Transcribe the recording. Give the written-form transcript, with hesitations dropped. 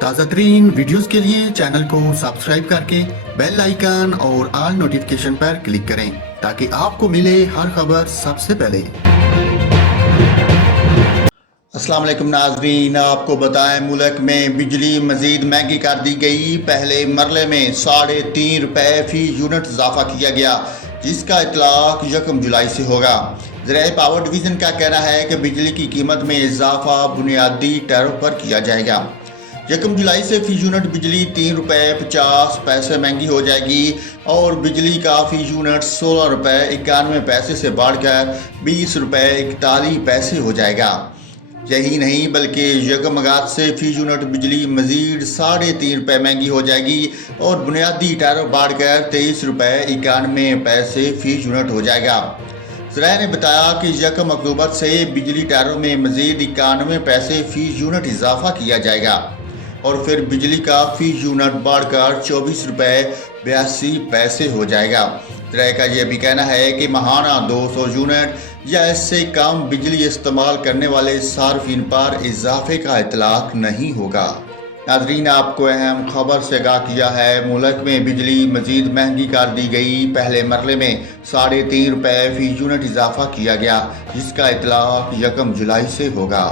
تازہ ترین ویڈیوز کے لیے چینل کو سبسکرائب کر کے بیل آئیکن اور آل نوٹیفیکیشن پر کلک کریں تاکہ آپ کو ملے ہر خبر سب سے پہلے۔ السلام علیکم ناظرین، آپ کو بتائیں ملک میں بجلی مزید مہنگی کر دی گئی۔ پہلے مرحلے میں 3.5 روپے فی یونٹ اضافہ کیا گیا، جس کا اطلاق 1 جولائی سے ہوگا۔ ذرائع پاور ڈویژن کا کہنا ہے کہ بجلی کی قیمت میں اضافہ بنیادی ٹیرف پر کیا جائے گا۔ 1 جولائی سے فی یونٹ بجلی 3 روپے 50 پیسے مہنگی ہو جائے گی اور بجلی کا فی یونٹ 16 روپے 91 پیسے سے بڑھ کر 20 روپے 41 پیسے ہو جائے گا۔ یہی نہیں بلکہ 1 اگست سے فی یونٹ بجلی مزید 3.5 روپے مہنگی ہو جائے گی اور بنیادی ٹیرف بڑھ کر 23 روپے 91 پیسے فی یونٹ ہو جائے گا۔ ذرائع نے بتایا کہ 1 اکتوبر سے بجلی ٹیرف میں مزید 91 پیسے فی یونٹ اضافہ کیا جائے گا اور پھر بجلی کا فی یونٹ بڑھ کر 24 روپے 82 پیسے ہو جائے گا۔ ذرائع کا یہ بھی کہنا ہے کہ ماہانہ 200 یونٹ یا اس سے کم بجلی استعمال کرنے والے صارفین پر اضافے کا اطلاق نہیں ہوگا۔ ناظرین، آپ کو اہم خبر سے آگاہ کیا ہے، ملک میں بجلی مزید مہنگی کر دی گئی۔ پہلے مرحلے میں 3.5 روپے فی یونٹ اضافہ کیا گیا، جس کا اطلاق 1 جولائی سے ہوگا۔